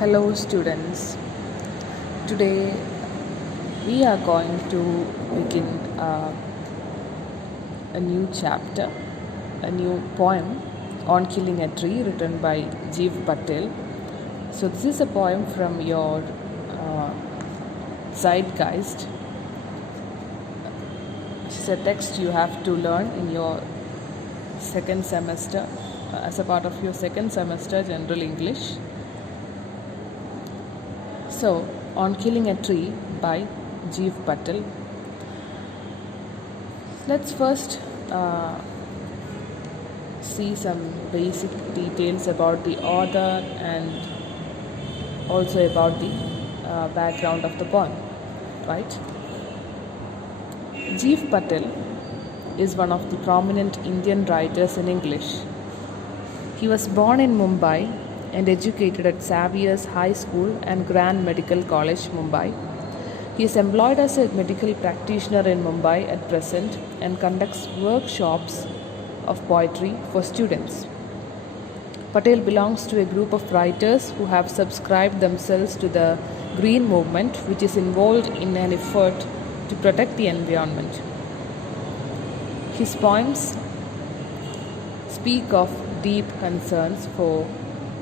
Hello, students. Today we are going to begin a new chapter, a new poem on killing a tree written by Jeev Patel. So, this is a poem from your Zeitgeist. This is a text you have to learn in your second semester as a part of your second semester General English. So, on Killing a Tree by Jeev Patel. Let's first see some basic details about the author and also about the background of the poem, right? Jeev Patel is one of the prominent Indian writers in English. He was born in Mumbai and educated at Xavier's High School and Grand Medical College, Mumbai. He is employed as a medical practitioner in Mumbai at present and conducts workshops of poetry for students. Patel belongs to a group of writers who have subscribed themselves to the Green Movement, which is involved in an effort to protect the environment. His poems speak of deep concerns for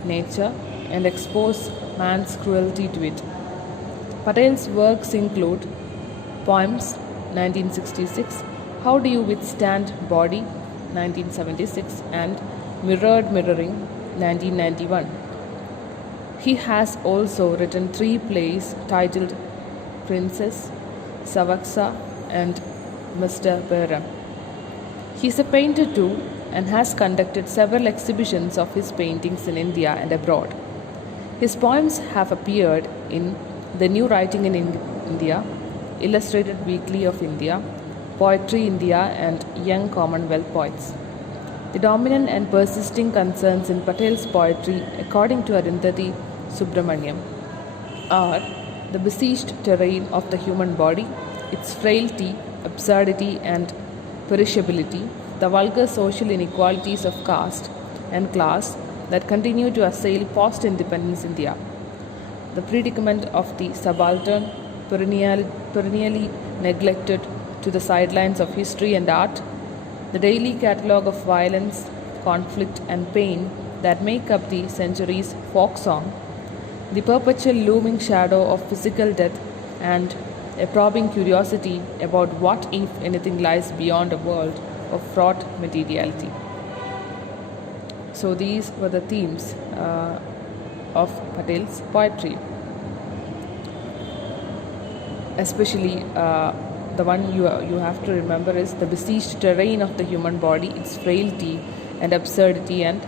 nature and expose man's cruelty to it. Patel's works include poems 1966, How Do You Withstand Body 1976 and Mirrored Mirroring 1991. He has also written 3 plays titled Princess, Savaksa and Mr. Behram. He is a painter too and has conducted several exhibitions of his paintings in India and abroad. His poems have appeared in The New Writing in India, Illustrated Weekly of India, Poetry India and Young Commonwealth Poets. The dominant and persisting concerns in Patel's poetry, according to Arundhati Subramaniam, are the besieged terrain of the human body, its frailty, absurdity and perishability, the vulgar social inequalities of caste and class that continue to assail post-independence India, the predicament of the subaltern, perennially neglected to the sidelines of history and art, the daily catalogue of violence, conflict and pain that make up the century's folk song, the perpetual looming shadow of physical death and a probing curiosity about what if anything lies beyond a world of fraught materiality. So these were the themes of Patel's poetry. Especially the one you have to remember is the besieged terrain of the human body, its frailty and absurdity, and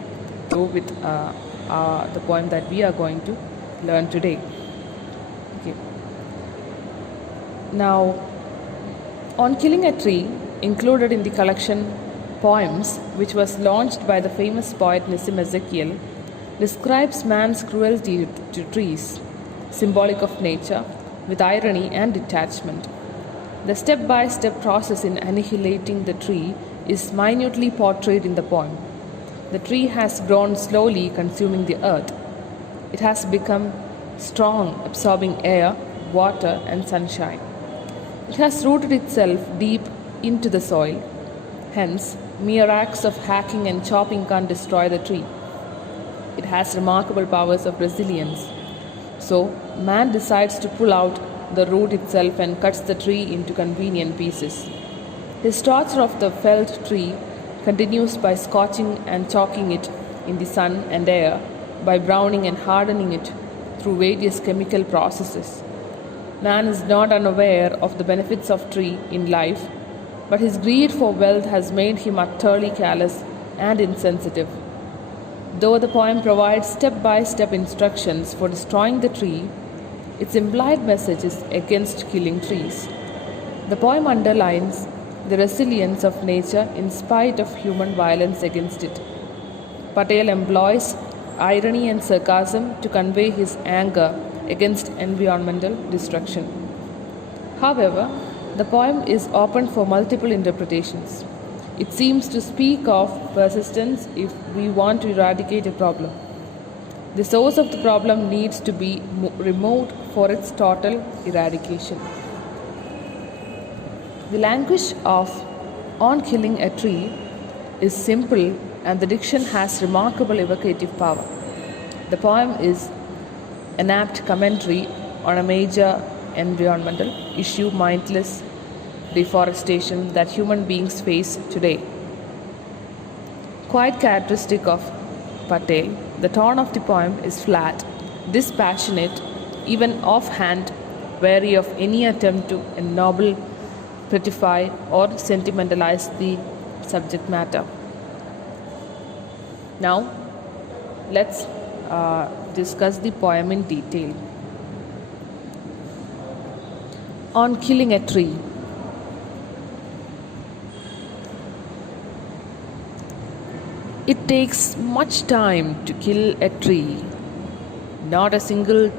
go with the poem that we are going to learn today. Okay. Now, On Killing a Tree, included in the collection Poems, which was launched by the famous poet Nissim Ezekiel, describes man's cruelty to trees, symbolic of nature, with irony and detachment. The step-by-step process in annihilating the tree is minutely portrayed in the poem. The tree has grown slowly, consuming the earth. It has become strong, absorbing air, water, and sunshine. It has rooted itself deep into the soil. Hence, mere acts of hacking and chopping can't destroy the tree. It has remarkable powers of resilience. So, man decides to pull out the root itself and cuts the tree into convenient pieces. His torture of the felled tree continues by scorching and chalking it in the sun and air, by browning and hardening it through various chemical processes. Man is not unaware of the benefits of tree in life, but his greed for wealth has made him utterly callous and insensitive. Though the poem provides step-by-step instructions for destroying the tree, its implied message is against killing trees. The poem underlines the resilience of nature in spite of human violence against it. Patel employs irony and sarcasm to convey his anger against environmental destruction. However, the poem is open for multiple interpretations. It seems to speak of persistence if we want to eradicate a problem. The source of the problem needs to be removed for its total eradication. The language of On Killing a Tree is simple and the diction has remarkable evocative power. The poem is an apt commentary on a major environmental issue, mindless deforestation that human beings face today. Quite characteristic of Patel, the tone of the poem is flat, dispassionate, even offhand, wary of any attempt to ennoble, prettify, or sentimentalize the subject matter. Now, let's discuss the poem in detail. On Killing a Tree. It takes much time to kill a tree. Not a simple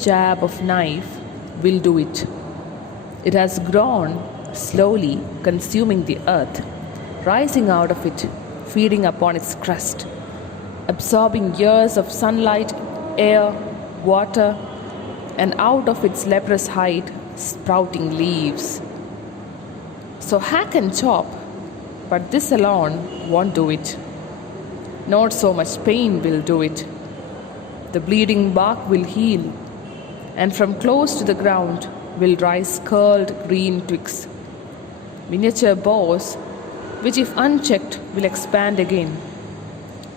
jab of knife will do it. It has grown slowly, consuming the earth, rising out of it, feeding upon its crust, absorbing years of sunlight, air, water, and out of its leprous hide, sprouting leaves. So hack and chop, but this alone won't do it. Not so much pain will do it. The bleeding bark will heal, and from close to the ground will rise curled green twigs, miniature boughs, which if unchecked will expand again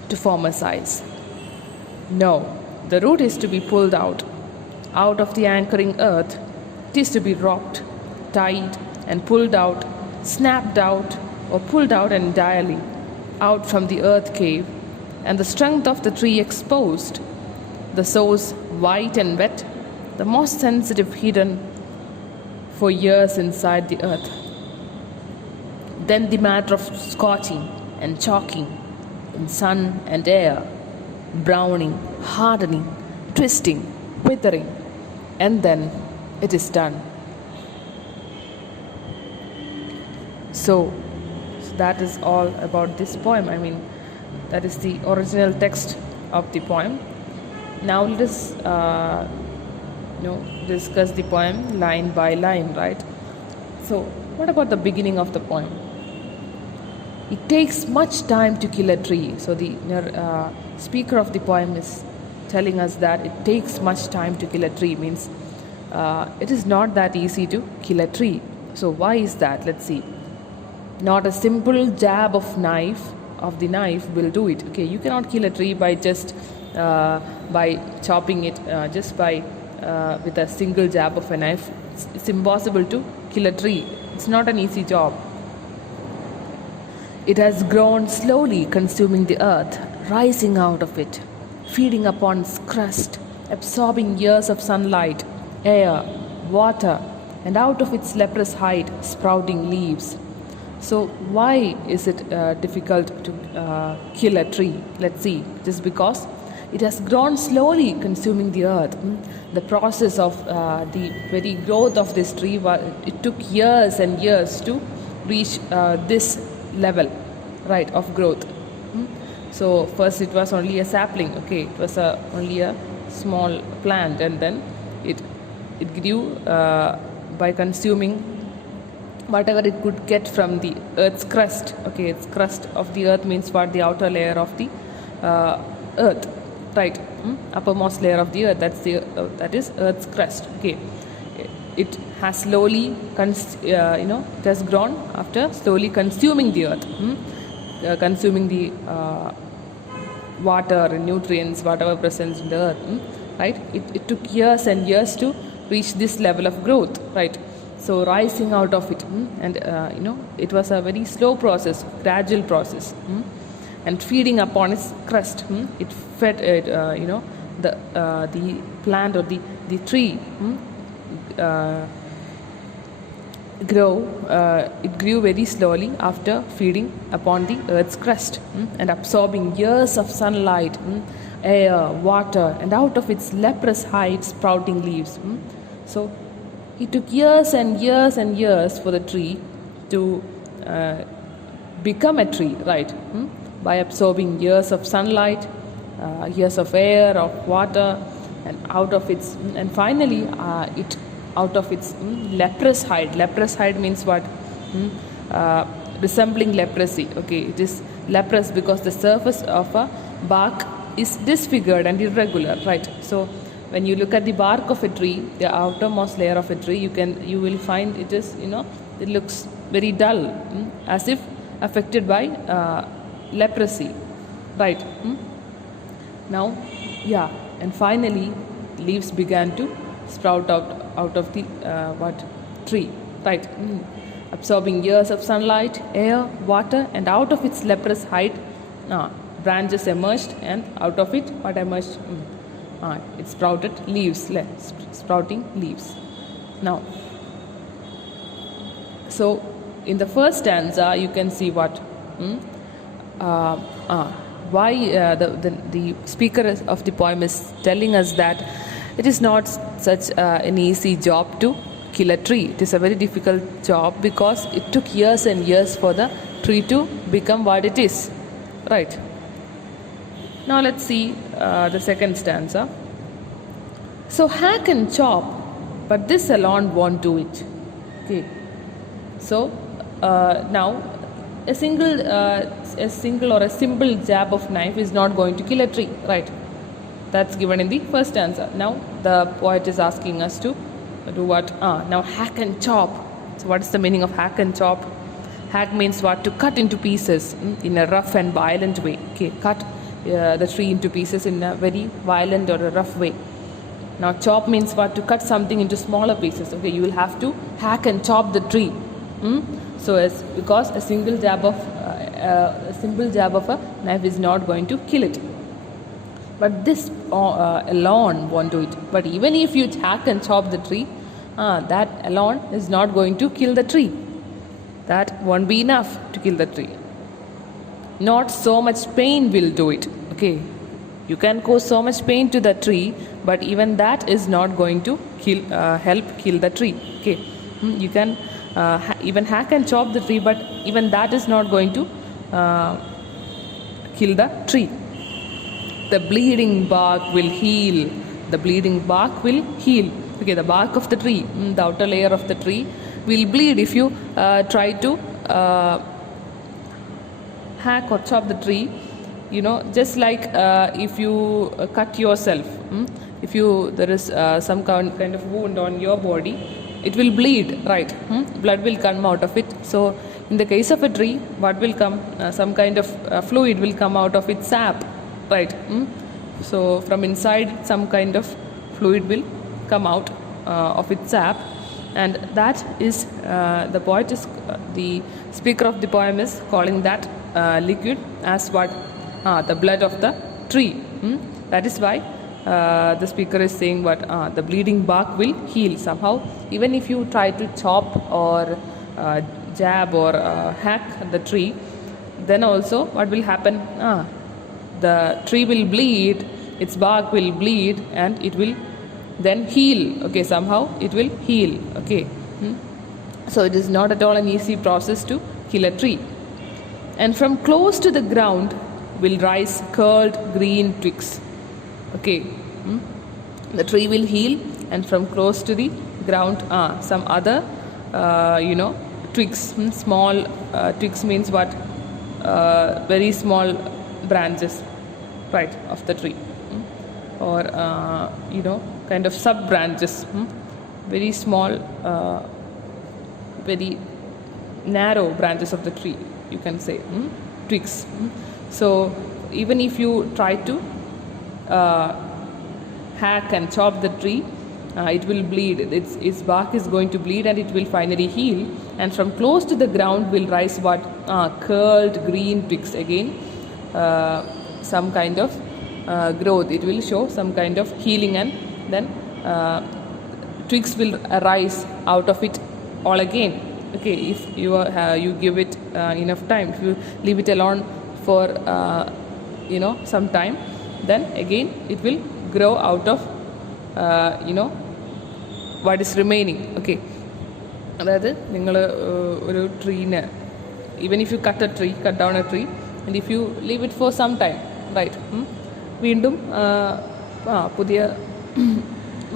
to former size. No, the root is to be pulled out of the anchoring earth. It is to be rocked, tied, and pulled out, snapped out, or pulled out entirely out from the earth cave, and the strength of the tree exposed, the source white and wet, the most sensitive hidden for years inside the earth. Then the matter of scorching and chalking in sun and air, browning, hardening, twisting, withering, and then it is done. So that is all about this poem. I mean, that is the original text of the poem. Now let us discuss the poem line by line, right? So what about the beginning of the poem? It takes much time to kill a tree. So the speaker of the poem is telling us that it takes much time to kill a tree, means it is not that easy to kill a tree. So why is that? Let's see. Not a simple jab of the knife will do it. Okay, you cannot kill a tree by just by chopping it, just by with a single jab of a knife. It's impossible to kill a tree. It's not an easy job. It has grown slowly, consuming the earth, rising out of it, feeding upon its crust, absorbing years of sunlight, air, water, and out of its leprous hide, sprouting leaves. So why is it difficult to kill a tree? Let's see. Just because it has grown slowly, consuming the earth. The process of the very growth of this tree, it took years and years to reach this level, right, of growth. So first it was only a sapling. Okay, it was only a small plant, and then it grew by consuming whatever it could get from the earth's crust. Okay, its crust of the earth means what? The outer layer of the earth, right? Uppermost layer of the earth. That is earth's crust. Okay, it has slowly it has grown after slowly consuming the earth, consuming the water and nutrients, whatever present in the earth, right? It took years and years to reach this level of growth, right? So rising out of it, and it was a very slow process, gradual process, and feeding upon its crust. It fed it, the plant or the tree it grew very slowly after feeding upon the earth's crust and absorbing years of sunlight, air, water, and out of its leprous hide, sprouting leaves. So it took years and years and years for the tree to become a tree, right? By absorbing years of sunlight, years of air, of water, and out of its, and finally it out of its leprous hide. Leprous hide means what? Resembling leprosy. Okay, it is leprous because the surface of a bark is disfigured and irregular, right? So when you look at the bark of a tree, the outermost layer of a tree, you will find it is, it looks very dull, as if affected by leprosy, right? Now, yeah, and finally leaves began to sprout out of the what tree, right? Absorbing years of sunlight, air, water, and out of its leprous hide, branches emerged, and out of it, what emerged? It sprouted leaves, sprouting leaves. Now, so in the first stanza, you can see what? Why the speaker of the poem is telling us that it is not such an easy job to kill a tree. It is a very difficult job because it took years and years for the tree to become what it is, right? Now let's see the second stanza. So hack and chop, but this alone won't do it. Okay. So now a single or a simple jab of knife is not going to kill a tree, right? That's given in the first stanza. Now the poet is asking us to do what? Now hack and chop. So what is the meaning of hack and chop? Hack means what? To cut into pieces in a rough and violent way. Okay, cut the tree into pieces in a very violent or a rough way. Now chop means what? To cut something into smaller pieces. Okay, you will have to hack and chop the tree. So because a simple jab of a knife is not going to kill it. But this alone won't do it. But even if you hack and chop the tree, that alone is not going to kill the tree. That won't be enough to kill the tree. Not so much pain will do it. Okay, you can cause so much pain to the tree, but even that is not going to help kill the tree. Okay, you can even hack and chop the tree, but even that is not going to kill the tree. The bleeding bark will heal. The bleeding bark will heal. Okay, the bark of the tree, the outer layer of the tree will bleed if you try to hack or chop the tree. Just like if you cut yourself, if there is some kind of wound on your body, it will bleed, right? Blood will come out of it. So in the case of a tree, what will come? Some kind of fluid will come out of its sap, right? So from inside, some kind of fluid will come out of its sap, and that is the speaker of the poem is calling that liquid as what? The blood of the tree. That is why the speaker is saying what? The bleeding bark will heal. Somehow, even if you try to chop or jab or hack the tree, then also what will happen? The tree will bleed, its bark will bleed, and it will then heal. Okay, somehow it will heal. Okay, so it is not at all an easy process to kill a tree. And from close to the ground will rise curled green twigs. Okay, the tree will heal, and from close to the ground, some other twigs. Small twigs means what? Very small branches, right, of the tree, or kind of sub branches, very small, very narrow branches of the tree, you can say, twigs. So even if you try to hack and chop the tree, it will bleed. Its bark is going to bleed, and it will finally heal. And from close to the ground will rise what? Curled green twigs. Again, some kind of growth. It will show some kind of healing, and then twigs will arise out of it all again. Okay, if you give it enough time, if you leave it alone for some time, then again it will grow out of what is remaining. Okay, അതായത് നിങ്ങൾ ഒരു ട്രീനെ, even if you cut down a tree, and if you leave it for some time, right, വീണ്ടും പുതിയ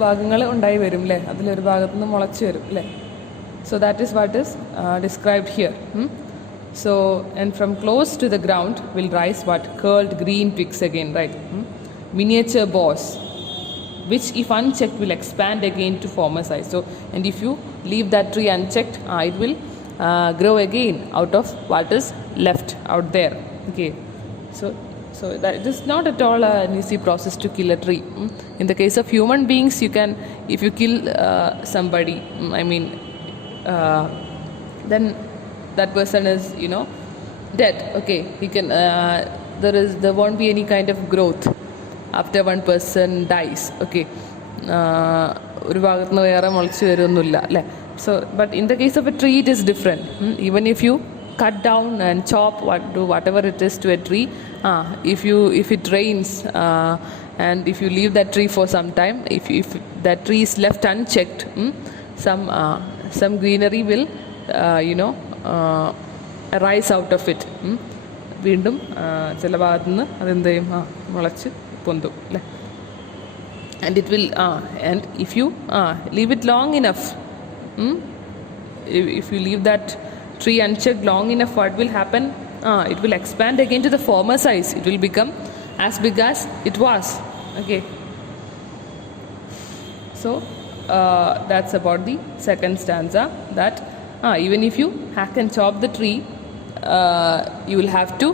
ഭാഗങ്ങൾ ഉണ്ടായി വരും അല്ലേ, അതിലൊരു ഭാഗത്തു നിന്ന് മുളച്ച് വരും അല്ലേ. So that is what is described here. So, and from close to the ground will rise what? Curled green twigs again, right? Miniature boughs, which if unchecked will expand again to former size. So, and if you leave that tree unchecked, it will grow again out of what is left out there. Okay. So that it is not at all an easy process to kill a tree. In the case of human beings, you can, if you kill somebody, then that person is, dead. Okay, he can. There won't be any kind of growth after one person dies. Okay, ഒരു ഭാഗത്ത് നിന്ന് വേറെ മുളച്ച് വരുമൊന്നുമില്ല അല്ലേ. So, but in the case of a tree, it is different. Even if you cut down and chop whatever it is to a tree, if it rains and if you leave that tree for some time, if that tree is left unchecked, some greenery will arise out of it. വീണ്ടും ചില ഭാഗത്തു നിന്ന് അതെന്ത് ചെയ്യും, മുളച്ച് പൊന്തും അല്ലേ. And it will and if you leave it long enough, if you leave that tree unchecked long enough, what will happen? It will expand again to the former size. It will become as big as it was. Okay. So that's about the second stanza, that even if you hack and chop the tree, you will have to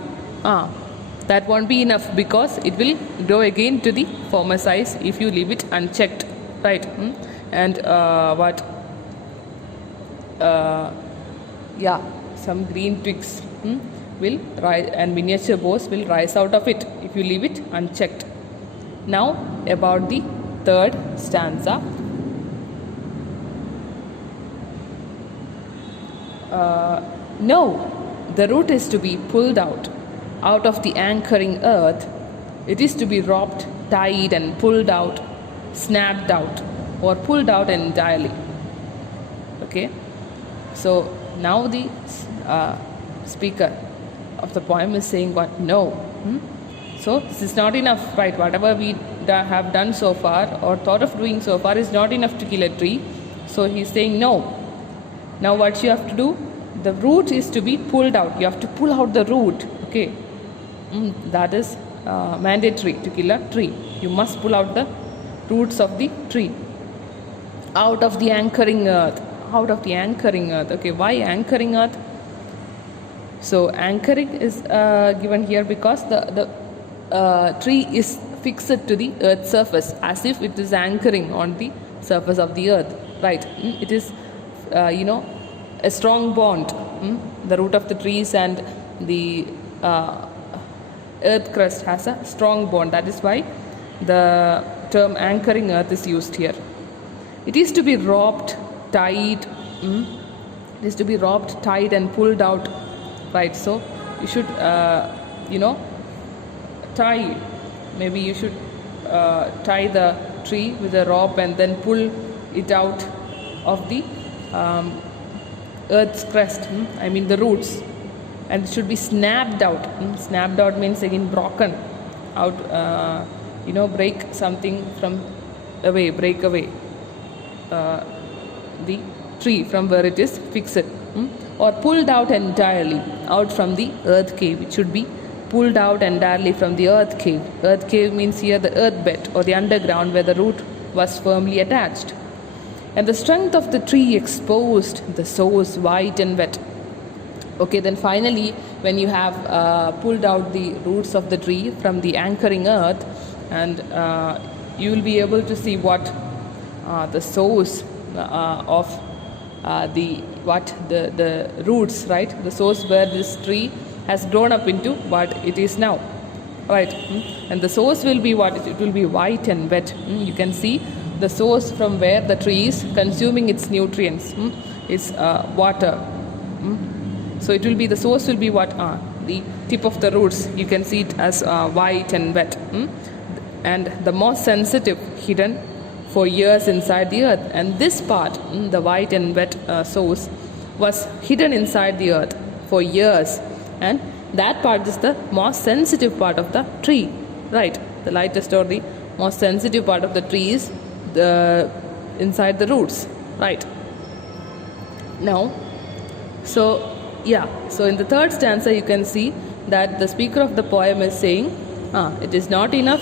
that won't be enough, because it will grow again to the former size if you leave it unchecked, right? And some green twigs will rise, and miniature boughs will rise out of it if you leave it unchecked. Now about the third stanza. No, the root is to be pulled out of the anchoring earth. It is to be robbed, tied and pulled out, snapped out, or pulled out entirely. Okay, so now the speaker of the poem is saying what? No. So this is not enough, right? Whatever we have done so far or thought of doing so far is not enough to kill a tree. So he's saying no. Now what you have to do? The root is to be pulled out. You have to pull out the root. Okay, that is mandatory to kill a tree. You must pull out the roots of the tree out of the anchoring earth. Out of the anchoring earth. Okay, why anchoring earth? So anchoring is given here because the tree is fixed to the earth's surface, as if it is anchoring on the surface of the earth, right? It is a strong bond. The root of the trees and the earth crust has a strong bond. That is why the term anchoring earth is used here. It is to be robbed, tied. It is to be robbed, tied and pulled out, right? So you should tie. Maybe you should tie the tree with a rope and then pull it out of the earth's crust. The roots, and it should be snapped out. Snapped out means again broken out. Break something from away, break away the tree from where it is fixed, or pulled out entirely out from the earth cave. It should be pulled out entirely from the earth cave. Earth cave means here the earth bed or the underground where the root was firmly attached. And the strength of the tree exposed, the source white and wet. Okay, then finally, when you have pulled out the roots of the tree from the anchoring earth, and you will be able to see what the source of the roots, right? The source where this tree has grown up into what it is now, right? And the source will be what? It will be white and wet. You can see the source from where the tree is consuming its nutrients. It's water. So it will be, the source will be what? The tip of the roots. You can see it as white and wet. And the most sensitive, hidden for years inside the earth. And this part, the white and wet source, was hidden inside the earth for years. And that part is the most sensitive part of the tree, right? the lightest or the most sensitive part of the tree is the inside the roots, right? Now, so in the third stanza you can see that the speaker of the poem is saying, it is not enough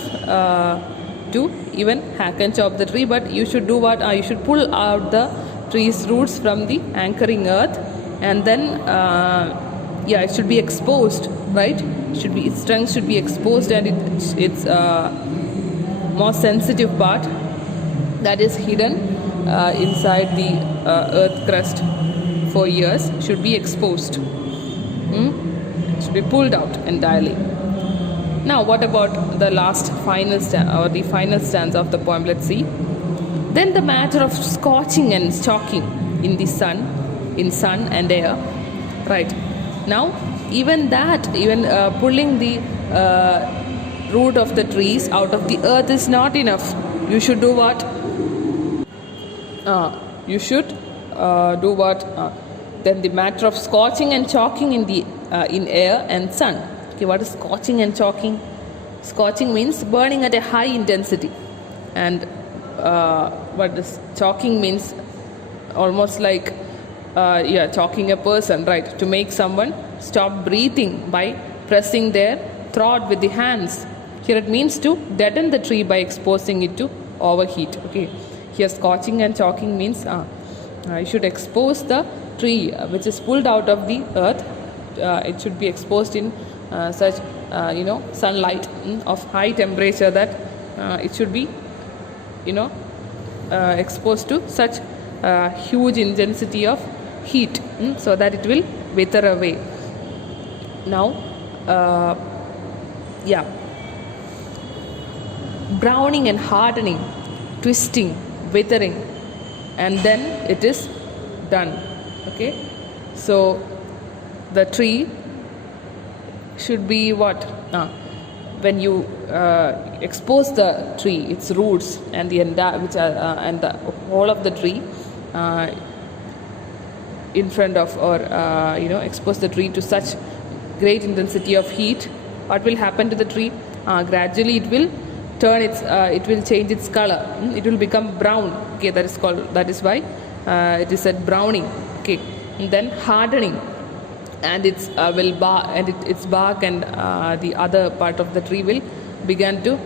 to even hack and chop the tree, but you should do what? You should pull out the tree's roots from the anchoring earth, and then it should be exposed, right? Its trunk should be exposed, and its most sensitive part that is hidden inside the earth crust for years should be exposed. It should be pulled out entirely. Now, what about the final stanza of the poem? Let's see. Then the matter of scorching and stalking in sun and air. Right. Now, even pulling the root of the trees out of the earth is not enough. You should do what? Then the matter of scorching and chalking in air and sun. Okay, what is scorching and chalking? Scorching means burning at a high intensity, and what is chalking means almost like chalking a person, right? To make someone stop breathing by pressing their throat with the hands. Here it means to deaden the tree by exposing it to overheat. Okay, here scorching and chalking means you should expose the tree which is pulled out of the earth. It should be exposed in such sunlight of high temperature that it should be exposed to such huge intensity of heat, so that it will wither away. Now browning and hardening, twisting, withering, and then it is done. Okay, so the tree should be what? When you expose the tree, its roots and and the whole of the tree in front of, or expose the tree to such great intensity of heat, what will happen to the tree? Gradually it will change its color. It will become brown. Okay, that is why it is said browning. Okay, and then hardening, and its bark and the other part of the tree will begin to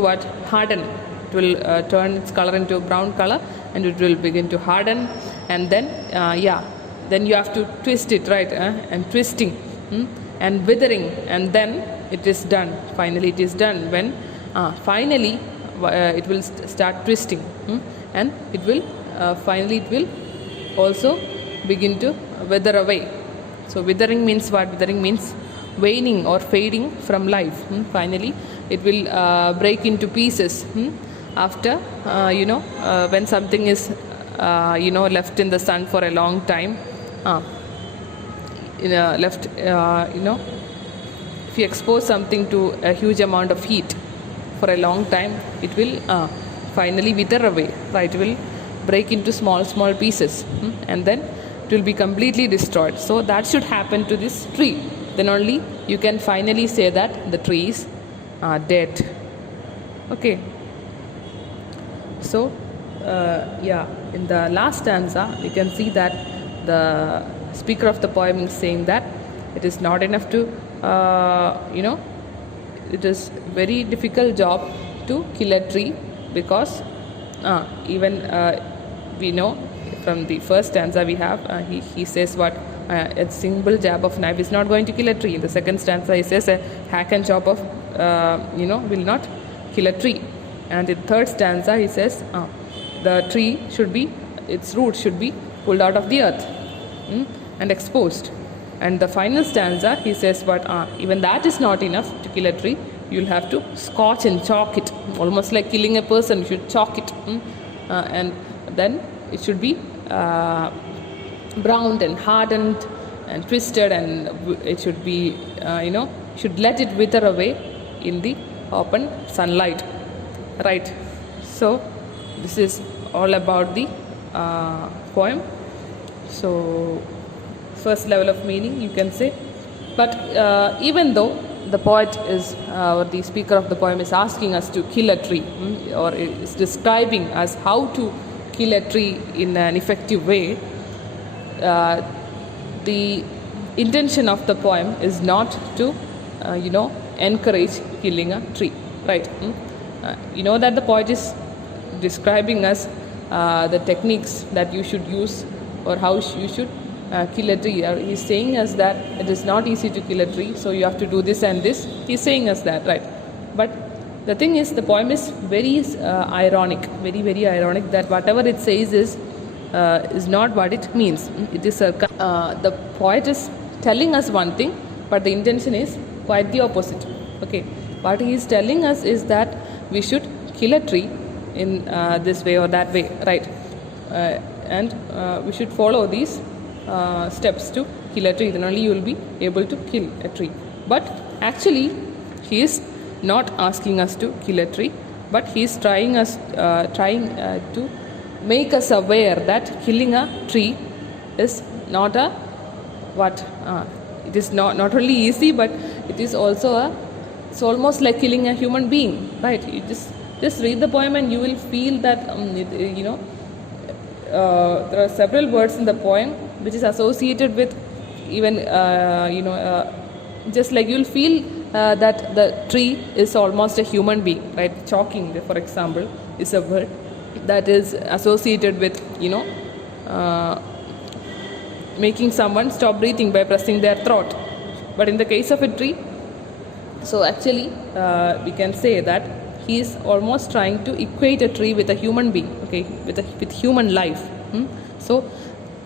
what? Harden. It will turn its color into a brown color, and it will begin to harden, and then then you have to twist it, right? And twisting and withering, and then it is done. Finally it is done when finally it will start twisting, and it will also begin to wither away. So withering means what? Withering means waning or fading from life. Finally it will break into pieces after when something is left in the sun for a long time. If you expose something to a huge amount of heat for a long time, it will finally wither away, right? It will break into small pieces, and then it will be completely destroyed. So that should happen to this tree. Then only you can finally say that the tree is dead. Okay. So in the last stanza we can see that the speaker of the poem is saying that it is not enough to it is very difficult job to kill a tree, because even we know from the first stanza we have he says what? A single jab of knife is not going to kill a tree. In the second stanza he says a hack and chop of will not kill a tree. And in third stanza he says the tree should be, its roots should be pulled out of the earth and exposed. And the final stanza he says what? Even that is not enough to kill a tree. You'll have to scorch and chalk it, almost like killing a person. You should chalk it, and then it should be browned and hardened and twisted, and it should be should let it wither away in the open sunlight, right? So this is all about the poem. So first level of meaning you can say. But even though the poet is, or the speaker of the poem is asking us to kill a tree, or is describing us how to kill a tree in an effective way. The intention of the poem is not to, encourage killing a tree, right? That the poet is describing us the techniques that you should use, or how you should kill a tree. He's saying us that it is not easy to kill a tree, so you have to do this and this. He's saying us that, right? But the thing is, the poem is very ironic, very, very ironic, that whatever it says is not what it means. It is the poet is telling us one thing, but the intention is quite the opposite. Okay, what he is telling us is that we should kill a tree in this way or that way, right? And we should follow these steps to kill a tree. Then only you will be able to kill a tree. But actually, he is not asking us to kill a tree, but he is trying to make us aware that killing a tree is not a it is not only easy, but it is also it's almost like killing a human being, right? You just read the poem and you will feel that there are several words in the poem which is associated with even just like you'll feel that the tree is almost a human being, right? Choking, for example, is a word that is associated with making someone stop breathing by pressing their throat. But in the case of a tree, so actually we can say that he is almost trying to equate a tree with a human being, okay, with human life. So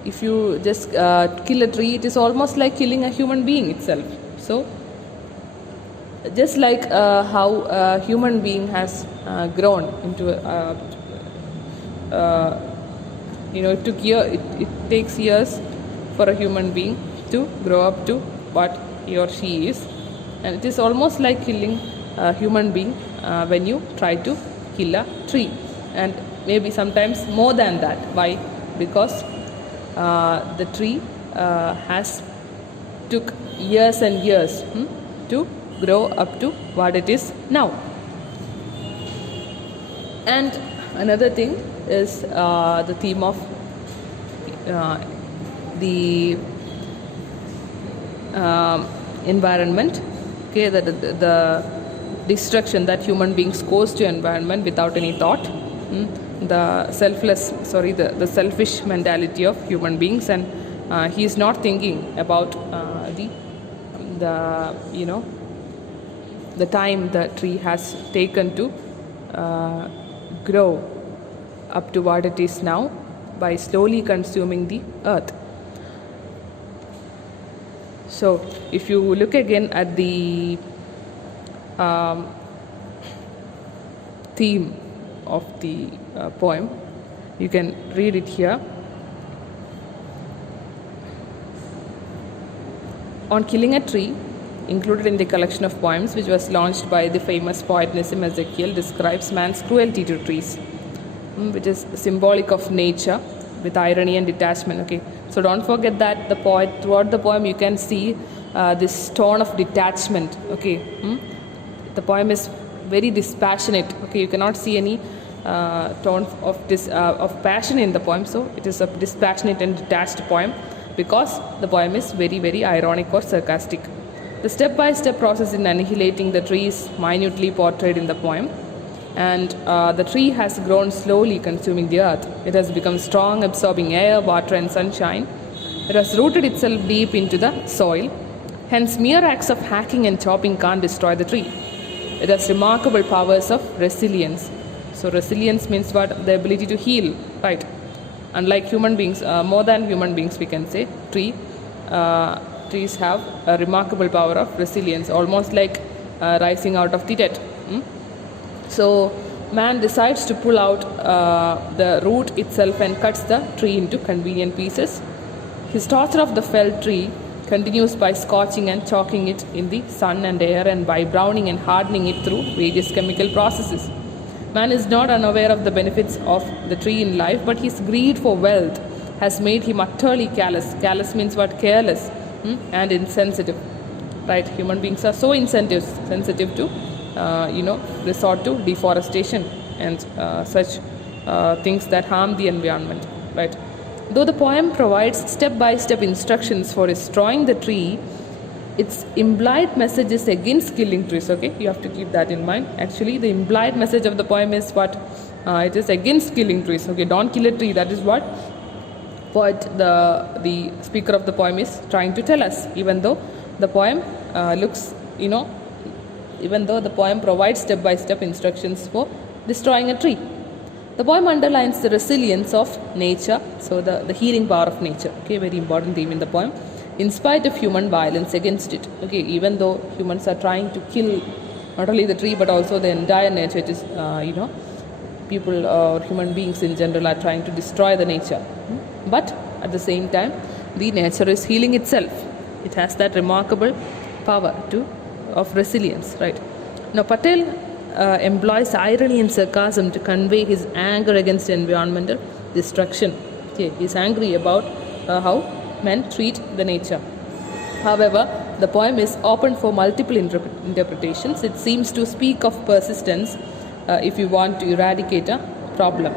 if you just kill a tree, it is almost like killing a human being itself. So just like how a human being has grown into it takes years for a human being to grow up to what he or she is, and it is almost like killing a human being when you try to kill a tree, and maybe sometimes more than that. Why? Because the tree has took years and years to grow up to what it is now. And another thing is the theme of the environment, okay, the destruction that human beings cause to environment without any thought, the selfish mentality of human beings, and he is not thinking about the time the tree has taken to grow up to what it is now by slowly consuming the earth. So if you look again at the theme of the poem, you can read it here. On Killing a Tree, included in the collection of poems which was launched by the famous poet Nissim Ezekiel, describes man's cruelty to trees, which is symbolic of nature with irony and detachment. Okay, so don't forget that the poet, throughout the poem, you can see this tone of detachment. Okay, the poem is very dispassionate. Okay, you cannot see any tone of passion in the poem. So it is a dispassionate and detached poem because the poem is very, very ironic or sarcastic. The step-by-step process in annihilating the tree is minutely portrayed in the poem. And the tree has grown slowly, consuming the earth. It has become strong, absorbing air, water and sunshine. It has rooted itself deep into the soil. Hence, mere acts of hacking and chopping can't destroy the tree. It has remarkable powers of resilience. So resilience means what? The ability to heal, right? Unlike human beings, more than human beings, we can say, trees have a remarkable power of resilience, almost like rising out of the dead. So man decides to pull out the root itself and cuts the tree into convenient pieces. His torture of the felled tree continues by scorching and choking it in the sun and air, and by browning and hardening it through various chemical processes. Man is not unaware of the benefits of the tree in life, but his greed for wealth has made him utterly callous. Callous means what? Careless and insensitive. right? Human beings are so sensitive to resort to deforestation and such things that harm the environment, right? Though the poem provides step-by-step instructions for destroying the tree, its implied message is against killing trees. Okay, you have to keep that in mind. Actually, the implied message of the poem is what? It is against killing trees. Okay, don't kill a tree. That is what the speaker of the poem is trying to tell us. Even though the poem even though the poem provides step-by-step instructions for destroying a tree. The poem underlines the resilience of nature, so the healing power of nature. Okay, very important theme in the poem. In spite of human violence against it. Okay, even though humans are trying to kill not only the tree but also the entire nature, it is people or human beings in general are trying to destroy the nature. But at the same time, the nature is healing itself. It has that remarkable power of resilience, right? Now, Patel employs irony and sarcasm to convey his anger against environmental destruction. Okay, he's angry about how men treat the nature. However, the poem is open for multiple interpretations. It seems to speak of persistence if you want to eradicate a problem.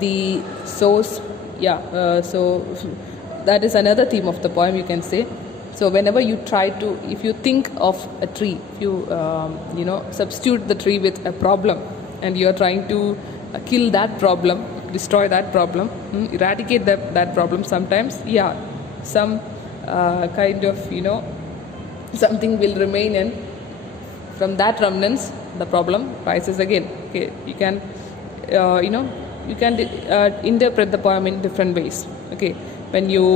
The source, so that is another theme of the poem, you can say. So whenever you if you think of a tree, if you substitute the tree with a problem, and you are trying to kill that problem, destroy that problem, eradicate that problem, sometimes some kind of something will remain, and from that remnants the problem rises again. Okay, you can interpret the poem in different ways. Okay, when you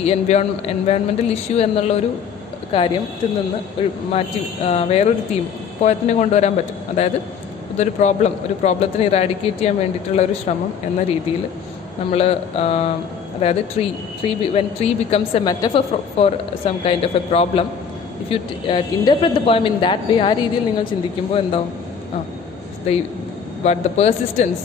ഈ environmental issue എന്നുള്ളൊരു കാര്യത്തിൽ നിന്ന് മാറ്റി വേറൊരു theme പോയത്തിന് കൊണ്ടുവരാൻ പറ്റും. അതായത് ഇതൊരു പ്രോബ്ലത്തിനെ ഇറാഡിക്കേറ്റ് ചെയ്യാൻ വേണ്ടിയിട്ടുള്ള ഒരു ശ്രമം എന്ന രീതിയിൽ നമ്മൾ അതായത് when tree becomes a metaphor for some kind of a problem, if you interpret the poem in that way, ആ രീതിയിൽ നിങ്ങൾ ചിന്തിക്കുമ്പോൾ എന്താവും, the persistence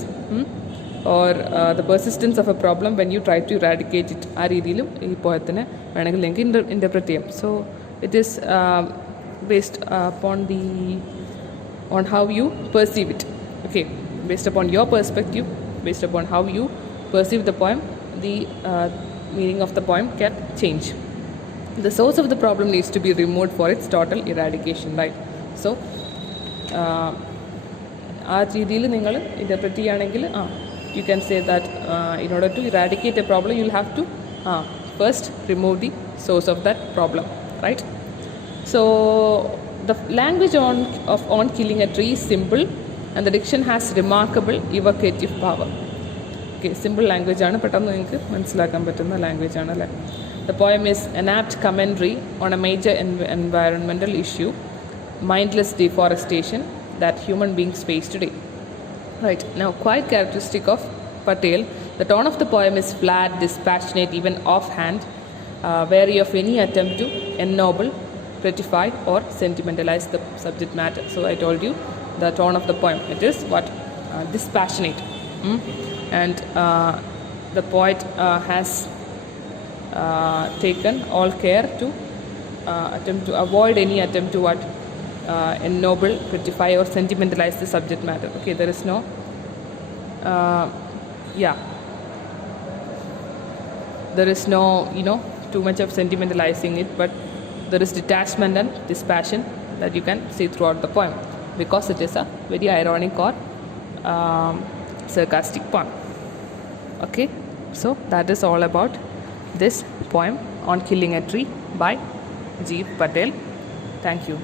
or the persistence of a problem when you try to eradicate it, ആ രീതിയിലും ഈ പോയത്തിനെ വേണമെങ്കിൽ നിങ്ങൾക്ക് ഇൻ്റർപ്രറ്റ് ചെയ്യാം. So it is based on how you perceive it. Okay, based upon your perspective, based upon how you perceive the poem, the meaning of the poem can change. The source of the problem needs to be removed for its total eradication, right? So ആ രീതിയിൽ നിങ്ങൾ interpret ചെയ്യുകയാണെങ്കിൽ you can say that in order to eradicate a problem, you'll have to first remove the source of that problem, right? So the language on killing a tree is simple, and the diction has remarkable evocative power. Okay, simple language ആണ്, പെട്ടെന്ന് നിങ്ങൾക്ക് മനസ്സിലാക്കാൻ പറ്റുന്ന language ആണ് അല്ലേ. The poem is an apt commentary on a major environmental issue, mindless deforestation that human beings face today. Right, now quite characteristic of Patel, the tone of the poem is flat, dispassionate, even offhand, wary of any attempt to ennoble, prettify or sentimentalize the subject matter. So I told you the tone of the poem, it is dispassionate, and the poet has taken all care to attempt to avoid any attempt to ennoble, prettify or sentimentalize the subject matter. Okay, there is no there is no too much of sentimentalizing it, but there is detachment and dispassion that you can see throughout the poem, because it is a very ironic or sarcastic poem. Okay, so that is all about this poem on killing a tree by G. Patel. Thank you.